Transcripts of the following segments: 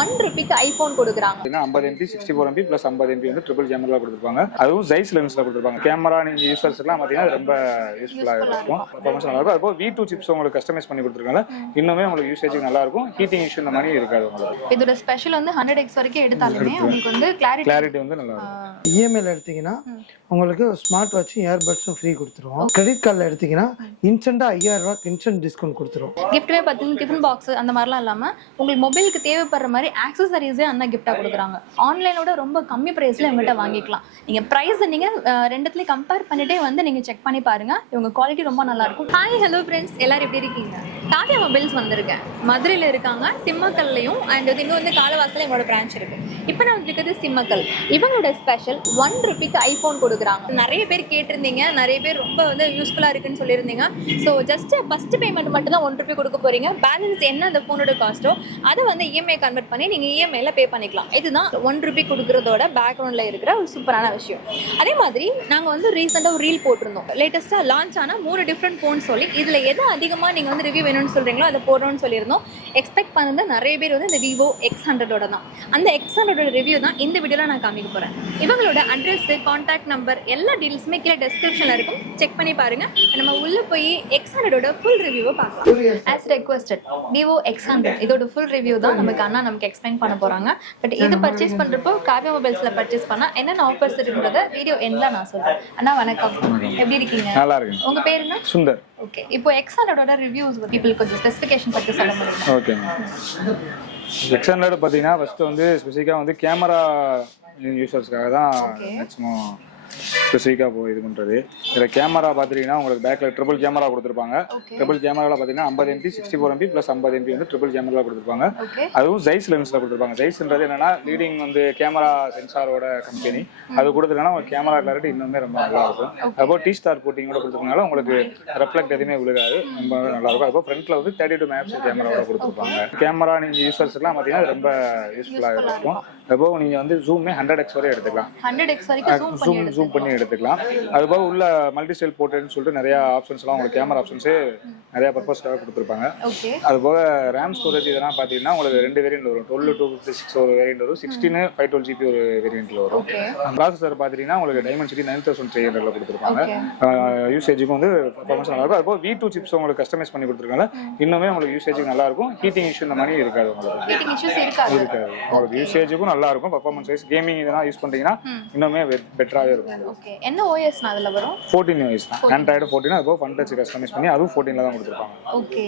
1 ரூபிக்கு iPhone கொடுக்குறாங்க. 50 MP 64 MP + 50 MP வந்து triple camera கொடுத்துருப்பாங்க. அதுவும் ஜைஸ் லென்ஸ்ல கொடுத்துருப்பாங்க. கேமரா நீங்க யூசர்ஸ் எல்லாம் பாத்தீங்கன்னா ரொம்ப யூஸ்ஃபுல்லா இருக்கும். பெர்ஃபார்மன்ஸ் நல்லா இருக்கும். அதுபோக V2 சிப்ஸ் உங்களுக்கு கஸ்டமைஸ் பண்ணி கொடுத்துருக்காங்க. இன்னுமே உங்களுக்கு யூசேஜ் நல்லா இருக்கும். ஹீட்டிங் இஷ்யூ இந்த மாதிரி இருக்காது உங்களுக்கு. இதோட ஸ்பெஷல் வந்து 100x வரைக்கும் எடுத்தாலுமே உங்களுக்கு வந்து கிளாரிட்டி வந்து நல்லா இருக்கும். இஎம்ஐல எடுத்தீங்கன்னா உங்களுக்கு ஸ்மார்ட் வாட்சும் இயர்பட்ஸும் ஃப்ரீ கொடுத்துருவோம். கிரெடிட் கார்டில் எடுத்தீங்கன்னா இன்ஸ்டன்டா 5000 ரூபாய்க்கு இன்ஸ்டன்ட் டிஸ்கவுண்ட் கொடுத்துருவோம். கிஃப்ட்மே பார்த்தீங்கன்னா டிஃபன் பாக்ஸ் அந்த மாதிரிலாம் இல்லாமல் உங்களுக்கு மொபைலுக்கு தேவைப்படுற மாதிரி ஆக்சசரிஸே அண்ணா கிஃப்டாக கொடுக்குறாங்க. ஆன்லைனோட ரொம்ப கம்மி ப்ரைஸில் இவங்ககிட்ட வாங்கிக்கலாம். நீங்கள் ப்ரைஸை நீங்கள் ரெண்டுத்துலேயும் கம்பேர் பண்ணிட்டே வந்து நீங்கள் செக் பண்ணி பாருங்க. இவங்க குவாலிட்டி ரொம்ப நல்லா இருக்கும். ஹாய் ஹலோ ஃப்ரெண்ட்ஸ், எல்லாரும் எப்படி இருக்கீங்க? காவியா மொபைல்ஸ் வந்திருக்கேன். மதுரையில் இருக்காங்க, சிம்மக்கல்லையும் அண்ட் இன்னும் வந்து காலவாசல எங்களோட பிரான்ச் இருக்கு. இப்போ நான் இருக்கிறது சிம்மக்கல். இவங்களோட ஸ்பெஷல் 1 ரூபிக்கு ஐபோன் கொடுக்குறாங்க. நிறைய பேர் கேட்டிருந்தீங்க, நிறைய பேர் ரொம்ப வந்து யூஸ்ஃபுல்லாக இருக்குன்னு சொல்லியிருந்தீங்க. ஸோ ஜஸ்ட் ஃபர்ஸ்ட் பேமெண்ட் மட்டும் தான் 1 ரூபி கொடுக்க போறீங்க. பேலன்ஸ் என்ன அந்த ஃபோனோட காஸ்ட்டோ அதை வந்து இஎம்ஐ கன்வெர்ட் பண்ணி நீங்கள் இஎம்ஐல பே பண்ணிக்கலாம். இதுதான் 1 ரூபி கொடுக்குறதோட பேக்ரவுண்டில் இருக்கிற ஒரு சூப்பரான விஷயம். அதே மாதிரி நாங்கள் வந்து ரீசெண்டாக ஒரு ரீல் போட்டிருந்தோம். லேட்டஸ்ட்டாக லான்ச் ஆனால் 3 டிஃப்ரெண்ட் ஃபோன் சொல்லி இதில் எது அதிகமாக நீங்கள் வந்து ரிவ்யூ வேணும்னு சொல்கிறீங்களோ அதை போடுறோம்னு சொல்லியிருந்தோம். எக்ஸ்பெக்ட் பண்ணது நிறைய பேர் வந்து இந்த விவோ X100 தான். அந்த X100 ரிவ்யூ தான் இந்த வீடியோவில் நான் காமிக்க போகிறேன். இவங்களோட அட்ரஸ், கான்டாக்ட் நம்பர் எல்லா டீல்ஸுமே கீழே டெஸ்கிரிப்ஷனில் இருக்கும். செக் பண்ணி பாருங்க. நம்ம உள்ளே போய் X100 ஃபுல் ரிவ்யூவை பார்க்கலாம். ஆஸ் ரெக்வஸ்டட் விவோ X100 இதோட ஃபுல் ரிவ்யூ தான் நமக்கு எக்ஸ்பிளைன் பண்ண போகிறாங்க. பட் இது பர்ச்சேஸ் பண்ணுறப்போ காவியா மொபைல்ஸில் பர்ச்சேஸ் பண்ணால் என்னென்ன ஆஃபர்ஸ் இருக்குன்றத வீடியோ எண்டில் நான் சொல்கிறேன். அண்ணா வணக்கம், எப்படி இருக்கீங்க? நல்லா இருக்கு. உங்கள் பேர் என்ன? சுந்தர். ஓகே, இப்போ X100 ரிவ்யூஸ் பீப்புள் கொஞ்சம் ஸ்பெசிஃபிகேஷன் பற்றி சொல்ல முடியுமா? ஓகே, X100 பார்த்தீங்கன்னா ஃபர்ஸ்ட் வந்து ஸ்பெசிஃபிக்காக வந்து கேமரா யூசர்ஸ்க்காக தான் மேக்ஸிமம் ஸ்பெசிஃபிக்காக இது பண்ணுறது. இதில் கேமரா பார்த்துட்டிங்கன்னா உங்களுக்கு பேக்கில் ட்ரிபிள் கேமரா கொடுத்துருப்பாங்க. ட்ரிபிள் கேமராவில் பார்த்தீங்கன்னா 50 MP 64 MP + 50 MP வந்து ட்ரிபிள் கேமரா கொடுத்துருப்பாங்க. அதுவும் ஜைஸ் லென்ஸில் கொடுத்துருப்பாங்க. ஜைஸ்ன்றது என்னன்னா லீடிங் வந்து கேமரா சென்சாரோட கம்பெனி. அது கொடுத்துருக்கனா உங்கள் கேமரா கிளாரிட்டி இன்னுமே ரொம்ப நல்லா இருக்கும். அதுபோல் T ஸ்டார் போட்டிங்கோட கொடுத்துருக்கனால உங்களுக்கு ரெஃப்ளெக்ட் எதுவுமே விழுகாது, ரொம்ப நல்லா இருக்கும். அதுபோல் ஃப்ரண்ட்டில் வந்து 32 MP கேமராவோட கொடுத்துருப்பாங்க. கேமரா நீங்கள் யூசர்ஸ்லாம் பார்த்தீங்கன்னா ரொம்ப யூஸ்ஃபுல்லாக இருக்கும். அதுபோக நீங்கள் வந்து ஜூமே 100x வரை எடுத்துக்கலாம். 100x வரைக்கும் ஜூம் பண்ணி எடுத்துக்கலாம். அதுபோக உள்ள மல்டி ஸ்டைல் போர்ட்ரேட்னு சொல்லிட்டு நிறைய ஆப்ஷன்ஸ்லாம் உங்களுக்கு கேமரா ஆப்ஷன்ஸே நிறைய பர்பஸ்க்காக கொடுத்துருப்பாங்க. அதுபோக ரேம் ஸ்டோரேஜ் இதெல்லாம் பார்த்தீங்கன்னா உங்களுக்கு 2 வேரியன்ட் வரும். 12 256 ஒரு வேரியன்ட் வரும், 16 512GB ஒரு வேரியன்ட்ல வரும். ப்ராசஸர் பார்த்தீங்கன்னா உங்களுக்கு டைமென்சிட்டி 9300 கொடுத்துருப்பாங்க. யூசேஜுக்கும் வந்து பர்ஃபார்மன்ஸ் நல்லா இருக்கும். அதுபோக V2 சிப்ஸ் உங்களுக்கு கஸ்டமைஸ் பண்ணி கொடுத்துருக்காங்க. இன்னுமே உங்களுக்கு யூசேஜுக்கு நல்லா இருக்கும். ஹீட்டிங் இஷ்யூ இந்த மாதிரி இருக்காது. உங்களுக்கு உங்களுக்கு யூசேஜுக்கும் நல்லா இருக்கும். பர்ஃபார்மன்ஸ் வைஸ் கேமிங் இதெல்லாம் யூஸ் பண்ணீங்கன்னா இன்னுமே பெட்டராகவே இருக்கும். ஓகே, என்ன OS அதுல வரும்? 14 OS தான். Android 14 அதுபோக ஃபன் டச் கஸ்டமைஸ் பண்ணி அதுவும் 14ல தான் கொடுத்துருப்பாங்க. ஓகே,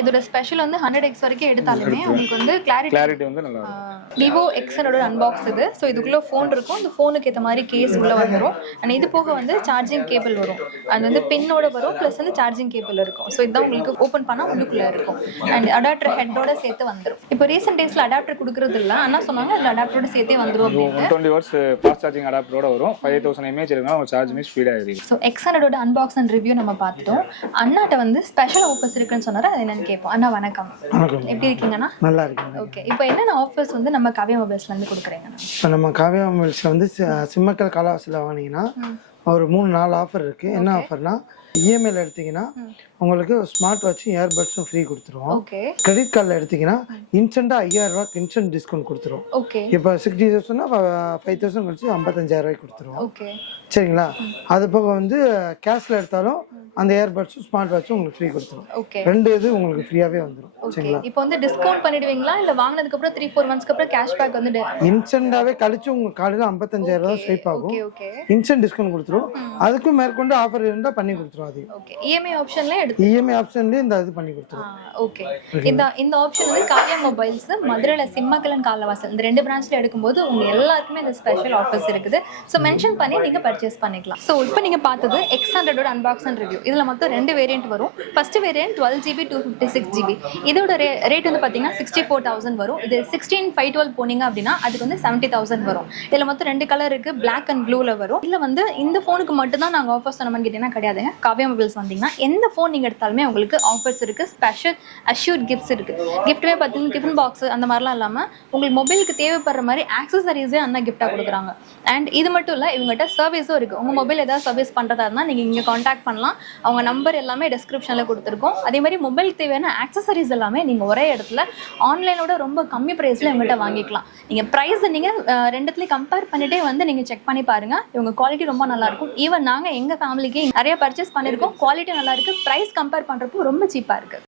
இதோட ஸ்பெஷல் வந்து 100x வரைக்கும் எடுத்தாலுமே உங்களுக்கு வந்து கிளாரிட்டி வந்து நல்லா இருக்கும். விவோ X100 அன்பாக்ஸ் இது. ஸோ இதுக்குள்ள ஃபோன் இருக்கும். இந்த ஃபோனுக்கு ஏற்ற மாதிரி கேஸ் உள்ள வந்துடும். அண்ட் இது போக வந்து சார்ஜிங் கேபிள் வரும். அது வந்து பின்னோட வரும், ப்ளஸ் வந்து சார்ஜிங் கேபிள் இருக்கும். ஸோ இதுதான் உங்களுக்கு ஓப்பன் பண்ணால் உள்ளுக்குள்ள இருக்கும். அண்ட் அடாப்டர் ஹெட்டோட சேர்த்து வந்துடும். இப்போ ரீசெண்ட் டேஸ்ல அடாப்டர் கொடுக்கறது இல்லை, அண்ணா சொன்னாங்க அந்த அடாப்டரோட சேர்த்தே வந்துடும் அப்படின்னு. 120 வாட்ஸ் ஃபாஸ்ட் சார்ஜிங் அடாப்டரோட வரும். 5000 mAh இருந்தாலும் உங்க சார்ஜிங் ஸ்பீடா ஏறிடும். So X100 unbox and review நம்ம பார்த்துட்டோம். அண்ணாட்ட வந்து ஸ்பெஷல் ஆஃபர்ஸ் இருக்குன்னு சொன்னாரு, அது என்னன்னு கேட்போம். அண்ணா வணக்கம், எப்படி இருக்கீங்கண்ணா? நல்லா இருக்கீங்க. ஓகே, இப்போ என்னென்ன ஆஃபர்ஸ் வந்து நம்ம காவியா மொபைல்ஸ்ல இருந்து கொடுக்குறீங்கண்ணா? இப்போ நம்ம காவியா மொபைல்ஸ்ல வந்து சிம்மக்கல் காலவாசியில் வாங்கினீங்கன்னா ஒரு 3-4 ஆஃபர் இருக்கு. என்ன ஆஃபர்னா இஎம்ஐல எடுத்தீங்கன்னா உங்களுக்கு ஸ்மார்ட் வாட்சும் இயர்பட்ஸும் ஃப்ரீ கொடுத்துருவோம். கிரெடிட் கார்டில் எடுத்தீங்கன்னா இன்ஸ்டன்டா 5000 ரூபாய்க்கு இன்ஸ்டன்ட் டிஸ்கவுண்ட் கொடுத்துருவோம். இப்போ 60,000 5000 கழிச்சு 55,000 ரூபாய்க்கு கொடுத்துருவோம். சரிங்களா? அது போக வந்து கேஷ்ல எடுத்தாலும் அந்த இயர்பட்ஸும் ஸ்மார்ட் வாட்சும் உங்களுக்கு ஃப்ரீ கொடுத்துரும். ரெண்டு இது உங்களுக்கு ஃப்ரீயாவே வந்துடும். சரிங்களா? இப்போ வந்து டிஸ்கவுண்ட் பண்ணிடுவீங்களா இல்ல வாங்குனதுக்கு அப்புறம் 3-4 மந்த்ஸ்க்கு அப்புறம் கேஷ்பேக் வந்து இன்ஸ்டன்டாவே கழிச்சு உங்க காலையில 55,000 ரூபாய் ஸ்வைப் ஆகும். இன்ஸ்டன்ட் டிஸ்கவுண்ட் கொடுத்துரும். அதுக்கும் மேற்கொண்டு ஆஃபர் இருந்தா பண்ணி கொடுத்துரும். அது ஓகே, இஎம்ஐ ஆப்ஷன்ல இஎம்ஐ ஆப்ஷன்ல இந்த இது பண்ணி கொடுத்துரும். ஓகே, இந்த ஆப்ஷன் வந்து காவியா மொபைல்ஸ் மதுரையில சிம்மக்கலன் காலவாசல் இந்த 2 பிரான்ச்ல எடுக்கும்போது உங்க எல்லாருக்குமே இந்த ஸ்பெஷல் ஆஃபர்ஸ் இருக்குது. ஸோ மென்ஷன் பண்ணி நீங்க பர்ச்சேஸ் பண்ணிக்கலாம். ஸோ இப்போ நீங்க பார்த்தது X100 அன்பாக்ஸ் அண்ட் ரிவ்யூ. இதுல மொத்தம் 2 வேரியன்ட் வரும். First variant 12GB 256GB. இதோட ரேட் வந்து பாத்தீங்கன்னா 64,000 வரும். இது 16/512 போனீங்க அப்படின்னா அதுக்கு வந்து 70,000 வரும். இதுல மொத்தம் 2 கலர் இருக்கு, பிளாக் அண்ட் ப்ளூல வரும். இதுல வந்து இந்த போனுக்கு மட்டும் தான் நாங்க ஆஃபர்ஸ் சொன்னோம்னு கேட்டீங்கன்னா கிடையாதுங்க. காவியா மொபைல்ஸ் வந்தீங்கன்னா எந்த போன் நீங்க எடுத்தாலுமே உங்களுக்கு ஆஃபர்ஸ் இருக்கு. ஸ்பெஷல் அஷ்யூர்ட் கிஃப்ட்ஸ் இருக்கு. கிஃப்ட்மே பாத்தீங்கன்னா டிஃபன் பாக்ஸ் அந்த மாதிரிலாம் இல்லாம உங்களுக்கு மொபைலுக்கு தேவைப்படுற மாதிரி ஆக்சசரிஸே அண்ணா கிஃப்டா கொடுக்குறாங்க. அண்ட் இது மட்டும் இல்ல, இவங்ககிட்ட சர்வீஸும் இருக்கு. உங்க மொபைல் ஏதாவது சர்வீஸ் பண்றதா இருந்தா நீங்க இங்க கான்டாக்ட் பண்ணலாம். அவங்க நம்பர் எல்லாமே டிஸ்கிரிப்ஷனில் கொடுத்துருக்கோம். அதே மாதிரி மொபைல் தேவையான ஆக்சசரிஸ் எல்லாமே நீங்கள் ஒரே இடத்துல ஆன்லைனோட ரொம்ப கம்மி ப்ரைஸில் இவங்ககிட்ட வாங்கிக்கலாம். நீங்கள் ப்ரைஸை நீங்கள் ரெண்டுத்துலேயும் கம்பேர் பண்ணிட்டே வந்து நீங்கள் செக் பண்ணி பாருங்கள். இவங்க குவாலிட்டி ரொம்ப நல்லாயிருக்கும். ஈவன் நாங்கள் எங்கள் ஃபேமிலிக்கு நிறைய பர்ச்சேஸ் பண்ணியிருக்கோம். குவாலிட்டி நல்லா இருக்குது. ப்ரைஸ் கம்பேர் பண்ணுறப்போ ரொம்ப சீப்பாக இருக்குது.